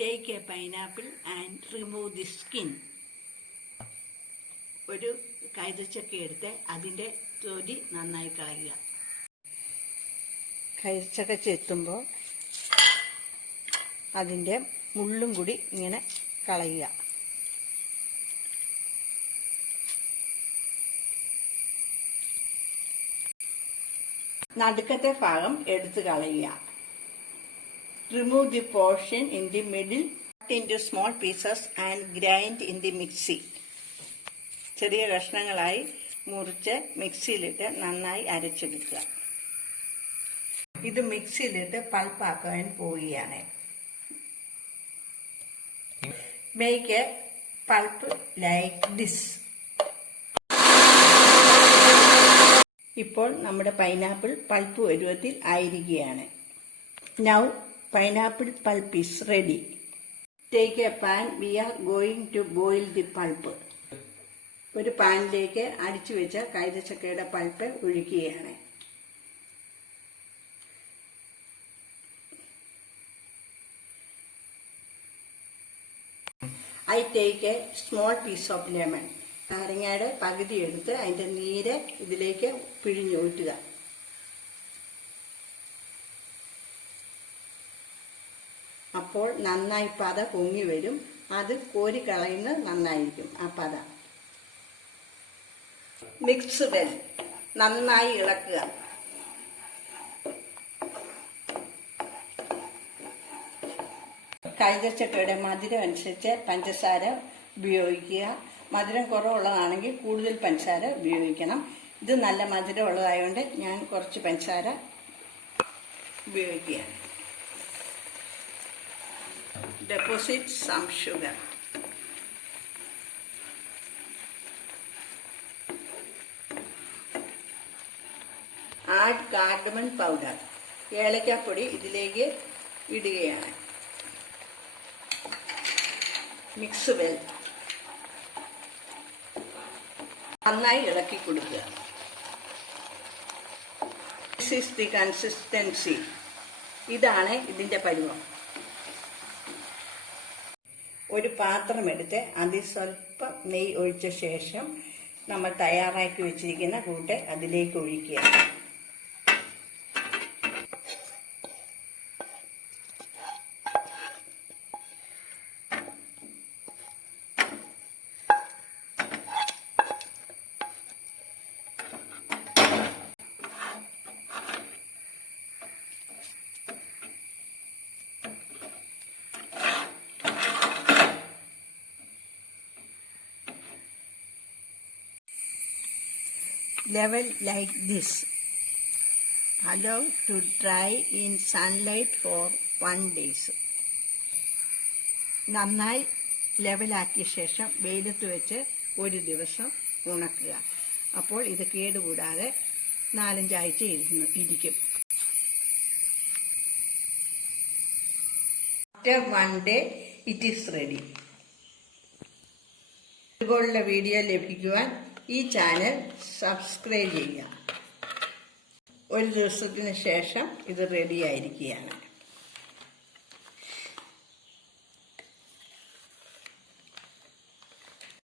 Take a pineapple and remove the skin. ഒരു കൈതച്ചക്ക എടുത്ത് അതിൻ്റെ തൊലി നന്നായി കളയുക. കൈതച്ചക്ക ചെത്തുമ്പോൾ അതിൻ്റെ മുള്ളും കൂടി ഇങ്ങനെ കളയുക. നടുക്കത്തെ ഭാഗം എടുത്ത് കളയുക. Remove the portion in the middle, cut into small pieces and grind in the mixie. ചെറിയ കഷ്ണങ്ങളായി മുറിച്ച് മിക്സിയിലിട്ട് നന്നായി അരച്ചെടുക്കുക. ഇത് മിക്സിയിലിട്ട് പൾപ്പാക്കാൻ പോവുകയാണ്. Make a pulp like this. ഇപ്പോൾ നമ്മുടെ പൈനാപ്പിൾ പൾപ്പ് പരുവത്തിൽ ആയിരിക്കുകയാണ്. Now pineapple pulp is ready. Take a pan. We are going to boil the pulp. ഒരു പാനിലേക്ക് അടിച്ചു വെച്ച കൈതച്ചക്കയുടെ pulp ഒഴിക്കുകയാണ്. I take a small piece of lemon. നാരങ്ങയുടെ പകുതി എടുത്ത് അതിൻ്റെ നീര് ഇതിലേക്ക് പിഴിഞ്ഞൊഴിക്കുക. അപ്പോൾ നന്നായി പത പൊങ്ങി വരും. അത് കോരിക്കളയുന്നത് നന്നായിരിക്കും ആ പത. മിക്സ് വെൽ, നന്നായി ഇളക്കുക. കൈതച്ചക്കയുടെ മധുരം അനുസരിച്ച് പഞ്ചസാര ഉപയോഗിക്കുക. മധുരം കുറവുള്ളതാണെങ്കിൽ കൂടുതൽ പഞ്ചസാര ഉപയോഗിക്കണം. ഇത് നല്ല മധുരം ഉള്ളതായതുകൊണ്ട് ഞാൻ കുറച്ച് പഞ്ചസാര ഉപയോഗിക്കുകയാണ്. Deposit some sugar. Add cardamom powder. ഏലക്കാപ്പൊടി ഇതിലേക്ക് ഇടുകയാണ്. മിക്സ് വെൽ, നന്നായി ഇളക്കി കൊടുക്കുക. This is the consistency. ഇതാണ് ഇതിൻ്റെ പരുവം. ഒരു പാത്രം എടുത്ത് അതിൽ സ്വല്പം നെയ്യ് ഒഴിച്ച ശേഷം നമ്മൾ തയ്യാറാക്കി വെച്ചിരിക്കുന്ന കൂട്ട് അതിലേക്ക് ഒഴിക്കുക. Level like this. Allow to dry in sunlight for 1 day. നന്നായി ലെവലാക്കിയ ശേഷം വെയിലത്ത് വെച്ച് ഒരു ദിവസം ഉണക്കുക. അപ്പോൾ ഇത് കേടുകൂടാതെ 4-5 ആഴ്ച ഇരിക്കും. After 1 day it is ready. ഇതുപോലുള്ള വീഡിയോ ലഭിക്കുവാൻ ഈ ചാനൽ സബ്സ്ക്രൈബ് ചെയ്യുക. ഒരു ദിവസത്തിന് ശേഷം ഇത് റെഡി ആയിരിക്കുകയാണ്.